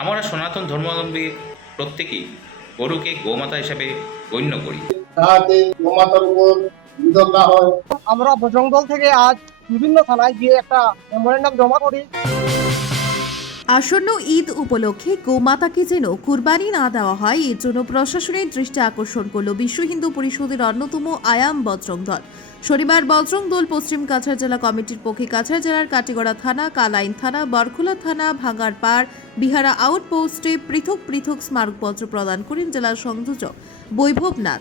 আমরা সনাতন ধর্মাবলম্বী প্রত্যেকেই গরুকে গোমাতা হিসাবে গণ্য করি। যাতে গোমাতার উপর নিধন না হয়। আমরা বজরং দল থেকে আজ বিভিন্ন থানায় গিয়ে একটা মেমোরেন্ডাম জমা করি। আসন্ন ঈদ উপলক্ষে গোমাতাকে যেন কুরবানি না দেওয়া হয় এর জন্য প্রশাসনের দৃষ্টি আকর্ষণ করল বিশ্ব হিন্দু পরিষদের অন্যতম আয়াম বজরং দল। শনিবার বজরং দল পশ্চিম কাছাড় জেলা কমিটির পক্ষে কাছাড় জেলার কাটিগড়া থানা, কালাইন থানা, বরখোলা থানা, ভাঙ্গারপাড়, বিহারা আউটপোস্টে পৃথক পৃথক স্মারকপত্র প্রদান করেন জেলা সংযোজক বৈভব নাথ,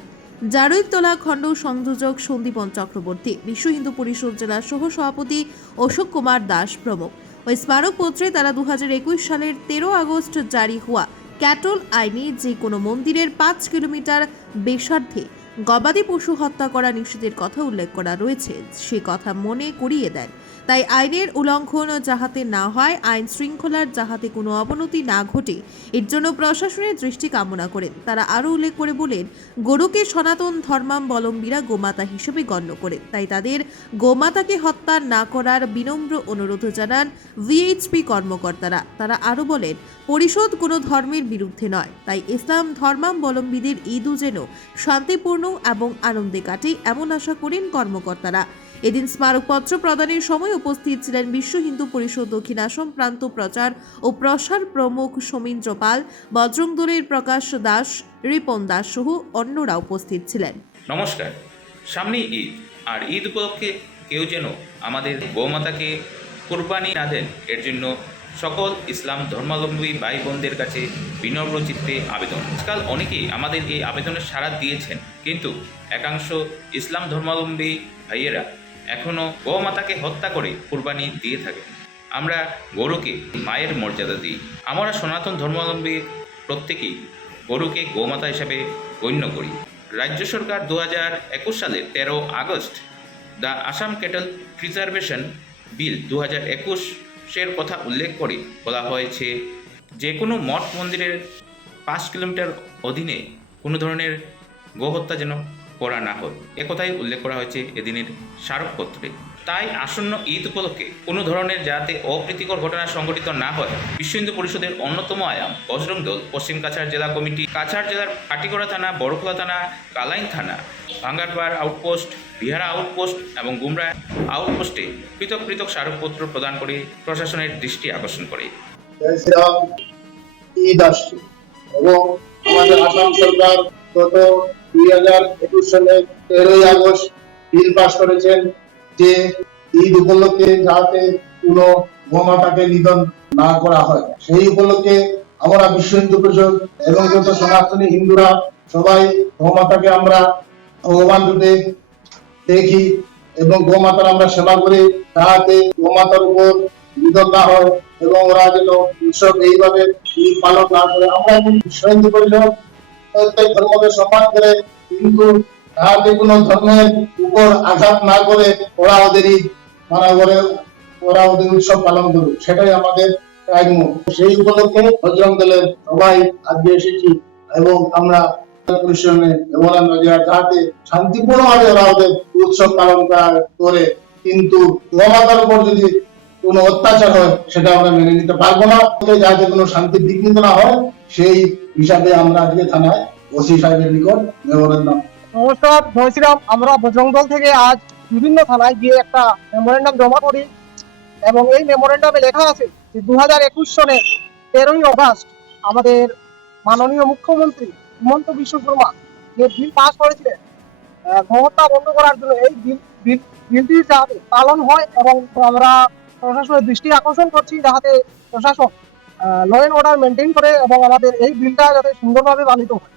জারুইতলা খণ্ড সংযোজক সন্দীপন চক্রবর্তী, বিশ্ব হিন্দু পরিষদ জেলা সহ সভাপতি অশোক কুমার দাস প্রমুখ। ওই স্মারকপত্রে তারা 2021 সালের 13 আগস্ট জারি হওয়া ক্যাটল আইনে যে কোনো মন্দিরের 5 কিলোমিটার বেসার্ধে গবাদি পশু হত্যা করা নিষেধের কথা উল্লেখ করা রয়েছে সে কথা মনে করিয়ে দেন। তাই আইনের উল্লঙ্ঘন যাহাতে না হয়, আইন শৃঙ্খলার যাহাতে কোনো অবনতি না ঘটে এর জন্য প্রশাসনের দৃষ্টি কামনা করেন। তারা আরও উল্লেখ করে বলেন, গরুকে সনাতন ধর্মাবলম্বীরা গোমাতা হিসেবে গণ্য করেন, তাই তাদের গোমাতাকে হত্যা না করার বিনম্র অনুরোধ জানান ভিএইচপি কর্মকর্তারা। তারা আরও বলেন, পরিষদ কোনো ধর্মের বিরুদ্ধে নয়, তাই ইসলাম ধর্মাবলম্বীদের ঈদও যেন শান্তিপূর্ণ এবং আনন্দে কাটে এমন আশা করেন কর্মকর্তারা। এদিন স্মারকপত্র প্রদানের সময় উপস্থিত ছিলেন বিশ্ব হিন্দু পরিষদ দক্ষিণ আসাম প্রান্ত প্রচার ও প্রসার প্রমুখ সমীন্দ্র পাল, বজরং দলের প্রকাশ দাস, রিপন দাস সহ অন্যরা উপস্থিত ছিলেন। নমস্কার। সামনে ঈদ, আর ঈদ উপলক্ষে কেউ যেন আমাদের গোমাতাকে কোরবানি না দেন এর জন্য সকল ইসলাম ধর্মাবলম্বী ভাই বোনদের কাছে বিনম্র চিত্তে আবেদন। আজকাল অনেকেই আমাদের এই আবেদনের সাড়া দিয়েছেন, কিন্তু একাংশ ইসলাম ধর্মাবলম্বী ভাইয়েরা এখনও গোমাতাকে হত্যা করে কোরবানি দিয়ে থাকেন। আমরা গরুকে মায়ের মর্যাদা দিই। আমরা সনাতন ধর্মাবলম্বী প্রত্যেকেই গরুকে গোমাতা হিসাবে গণ্য করি। রাজ্য সরকার 2021 সালের 13 August the Assam cattle preservation bill 2021-এর কথা উল্লেখ করে বলা হয়েছে, যে কোনো মঠ মন্দিরের 5 কিলোমিটার অধীনে কোনো ধরনের গোহত্যা যেন করা না হয়, একথাই উল্লেখ করা হয়েছে এদিনের স্মারকপত্রে। তাই আসন্ন ঈদ উপলক্ষে কোনো ধরনের যাতে অপ্রীতিকর ঘটনা সংঘটিত না হয়, বিশ্ব হিন্দু পরিষদের অন্যতম আয়াম বজরং দল পশ্চিম কাছাড় জেলা কমিটি কাছাড় জেলার কাটিগড়া থানা, বড়খোলা থানা, কালাইন থানা, ভাঙ্গারপাড় আউটপোস্ট, বিহারা আউটপোস্ট এবং গুমরা আউটপোস্টে পৃথক পৃথক স্মারকপত্র প্রদান করে প্রশাসনের দৃষ্টি আকর্ষণ করে। জয় শ্রীরাম। ঈদ আসছে এবং আমাদের আসাম সরকার গত 2021 সালের 13 আগস্ট বিল পাস করেছেন যে ঈদ উপলক্ষে যাতে কোনো গোমাতাকে নিধন না করা হয়। সেই উপলক্ষে আমরা বিশ্ব হিন্দু পরিষদ এবং যত সনাতনী হিন্দুরা সবাই গোমাতাকে আমরা ভগবান রূপে দেখি এবং গোমাতার আমরা সেবা করি, যাতে গোমাতার উপর নিধন না হয় এবং ওরা যেন উৎসব এইভাবে ঈদ পালন না করে। আমরা বিশ্ব হিন্দু পরিষদ প্রত্যেক ধর্মকে সম্মান করে, কিন্তু যাতে কোনো ধর্মের উপর আঘাত না করে ওরা ওদের ঈদ মানা করে, ওরা ওদের উৎসব পালন করুক, সেটাই আমাদের কাম্য। সেই উপলক্ষে বজরং দলের সবাই আজকে এসেছি এবং আমরা পরিশ্রমে অবদান যাতে শান্তিপূর্ণভাবে ওরা ওদের উৎসব পালন করে, কিন্তু গোমাতার উপর যদি কোনো অত্যাচার হয় সেটা আমরা মেনে নিতে পারবো না। যাতে কোনো শান্তি বিঘ্নিত না হয় সেই হিসাবে আমরা আজকে থানায় ওসি সাহেবের নিকট মেমোরেন্ডাম। নমস্কার, জয় শ্রীরাম। আমরা বজরং দল থেকে আজ বিভিন্ন থানায় গিয়ে একটা মেমোরেন্ডাম জমা করি এবং এই মেমোরেন্ডামে লেখা আছে যে 2021 সালের 13 আগস্ট আমাদের মাননীয় মুখ্যমন্ত্রী হিমন্ত বিশ্ব শর্মা যে বিল পাস করেছিলেন গোহত্যা বন্ধ করার জন্য, এই বিলটি যাতে পালন হয় এবং আমরা প্রশাসনের দৃষ্টি আকর্ষণ করছি যাতে প্রশাসন ল অ্যান্ড অর্ডার মেনটেন করে এবং আমাদের এই বিলটা যাতে সুন্দরভাবে পালিত হয়।